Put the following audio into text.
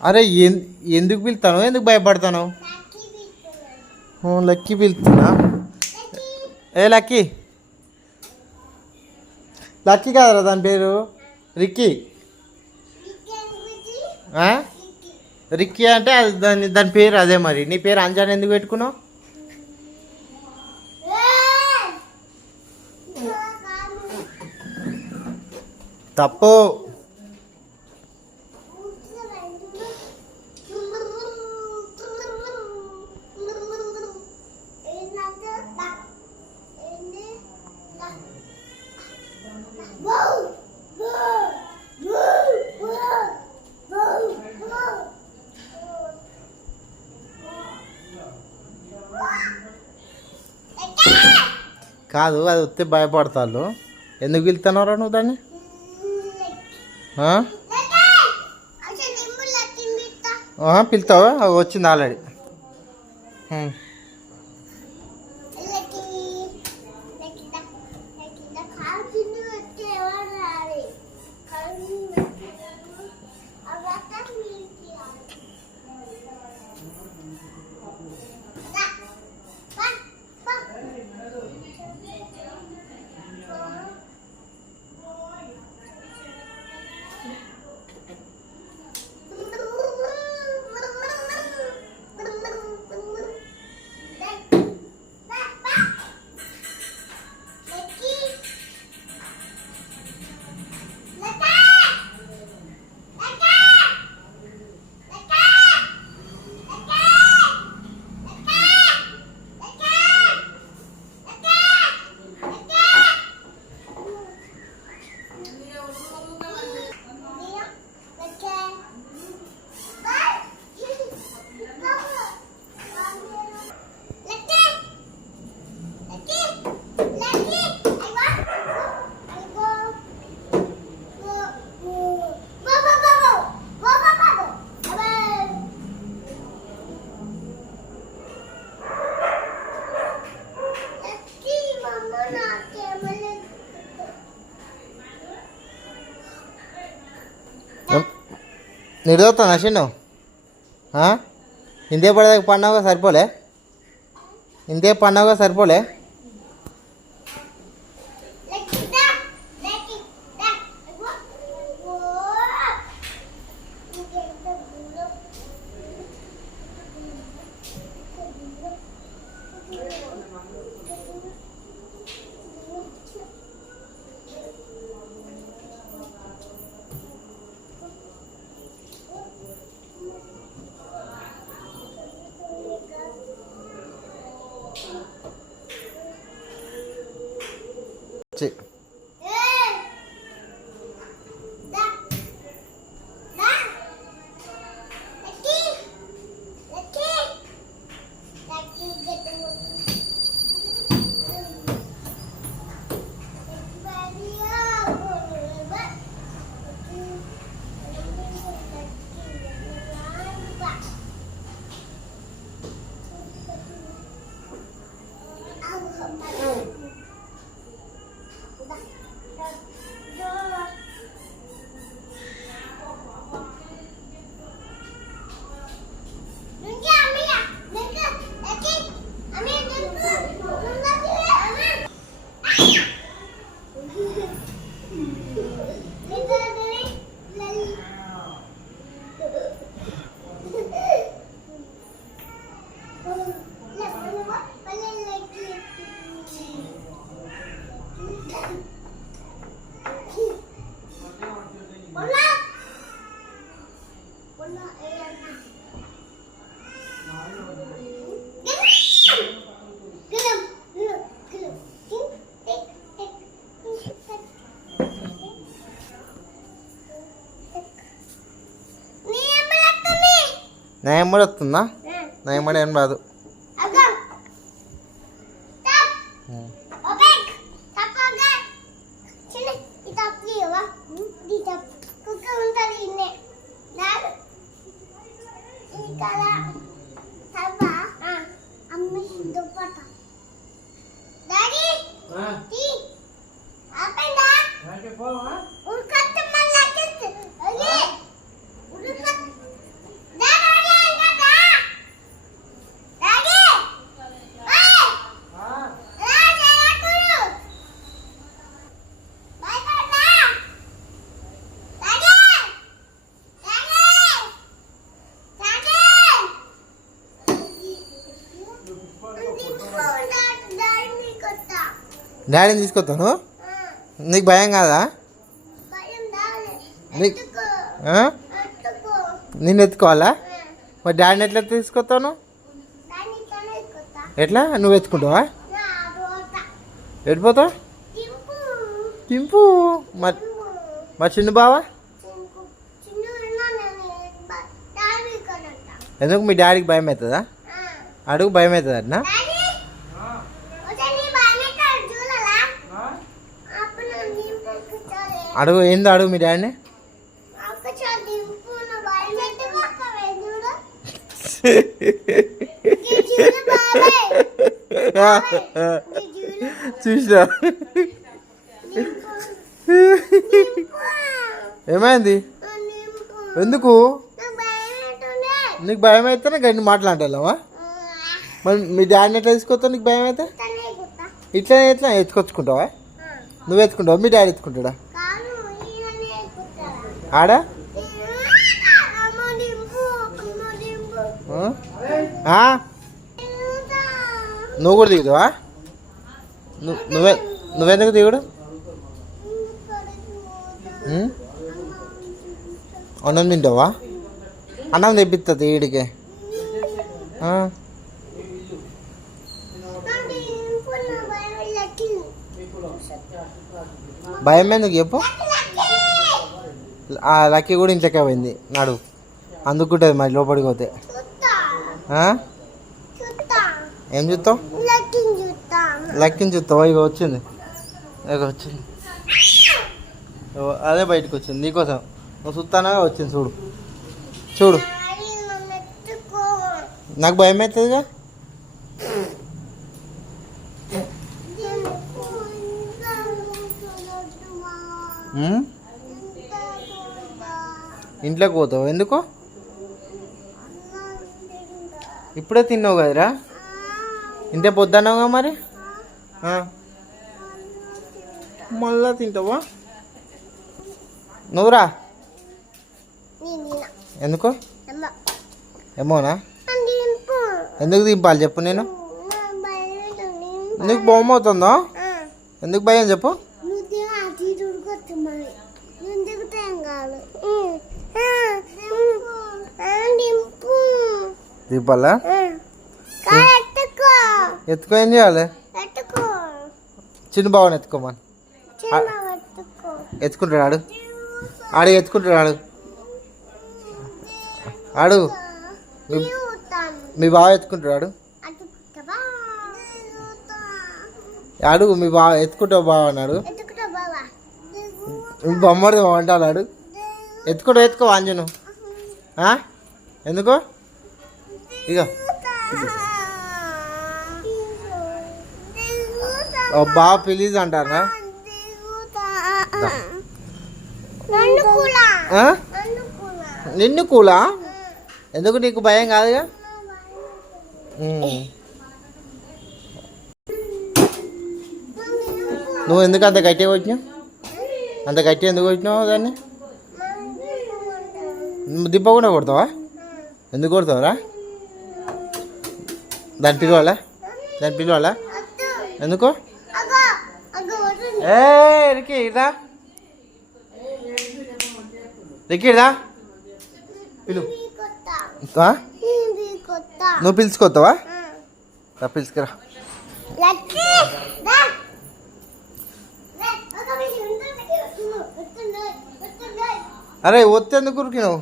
అరే ఎందుకు పిలుతాను, ఎందుకు భయపడతాను? లక్కీ పిలుతున్నా. ఏ లక్కీ, లక్కీ కాదరా దాని పేరు, రిక్కీ. రిక్కీ అంటే అది దాని పేరు అదే. మరి నీ పేరు అంజాన్ ఎందుకు పెట్టుకున్నావు? తప్పు. కాదు, అది వస్తే భయపడతాళ్ళు. ఎందుకు పిలుతున్నారా నువ్వు దాన్ని? పిలుతావా? వచ్చింది ఆల్రెడీ. నిర్దవుతానా చిన్ను? ఇంతే పడదాకా పడినావుగా సరిపోలే? ఇంతే పడినావుగా సరిపోలే? నా ఎమ్మడి వస్తుందా? నా ఎమ్మడి ఏం రాదు. డాడీని తీసుకొస్తాను. నీకు భయం కాదా? నీకు నిన్ను ఎత్తుకోవాలా? మరి డాడీని ఎట్లా తీసుకొస్తాను? ఎట్లా నువ్వు ఎత్తుకుంటావా? ఎడిపోతావు? చింపు. మరి మరి చిన్న బావా ఎందుకు మీ డాడీకి భయం అవుతుందా? అడుగు భయం అవుతుంది అన్న. అడుగు ఏందో అడుగు మీ డాడీని. చూసినా ఏమైంది? ఎందుకు నీకు భయం అయితేనే గడ్డి మాట్లాడాలవా? మరి మీ డాడీని ఎట్లా తీసుకొస్తావు? నీకు భయం అయితే ఇట్లా ఎట్లా ఎత్తుకొచ్చుకుంటావా? నువ్వు ఎత్తుకుంటావా? మీ డాడీ ఎత్తుకుంటాడా? ఆడా నువ్వు కూడా దిగుతావా? నువ్వెందుకు దిగుడు? అన్నం తింటావా? అన్నం తెప్పిస్తుంది వీడికి. భయం ఎందుకు చెప్పు? లక్కీ కూడా ఇంట్లోకే పోయింది నాడు, అందుకుంటుంది మరి లోపలికి పోతే. ఏం చూస్తావు? లక్కీని చూస్తావా? ఇక వచ్చింది, ఇక వచ్చింది, అదే బయటకు వచ్చింది నీకోసం. నువ్వు చూస్తానా వచ్చింది చూడు చూడు. నాకు భయం అవుతుందిగా. ఇంట్లోకి పోతావు ఎందుకు? ఇప్పుడే తిన్నావు కదరా, ఇంతే పొద్దున్నావుగా మరి. మళ్ళా తింటావా? నువ్వురా. ఎందుకు? ఏమోనా? ఎందుకు దింపాలి చెప్పు? నేను నీకు బొమ్మ అవుతుందో? ఎందుకు భయం చెప్పు? దింపాలా? ఎత్తుకో. ఏం చేయాలి? చిన్న బావని ఎత్తుకోమని. ఎత్తుకుంటాడు ఆడు, ఆడు ఎత్తుకుంటాడు ఆడు, ఆడు మీ బావ ఎత్తుకుంటాడు. అడుగు మీ బావ ఎత్తుకుంటావు బావ అన్నాడు. మీ బొమ్మడి అంటాడు ఆడు. ఎత్తుకో అంజను. ఎందుకు? ఇక బావ ప్లీజ్ అంటారా? నిన్ను కూలా? ఎందుకు? నీకు భయం కాదుగా. నువ్వు ఎందుకు అంత గట్టిగా వచ్చినావు? అంత గట్టి ఎందుకు వచ్చినావు దాన్ని? దింపకుండా కొడతావా? ఎందుకు కొడతావురా? దాన్ని పిలవాలా? ఎందుకు? రిక్కీ ఇదా, పిలు. నువ్వు పిలుచుకొస్తావా? పిలుచుకురా. అరే వత్తెందుకు ఉరికినావు?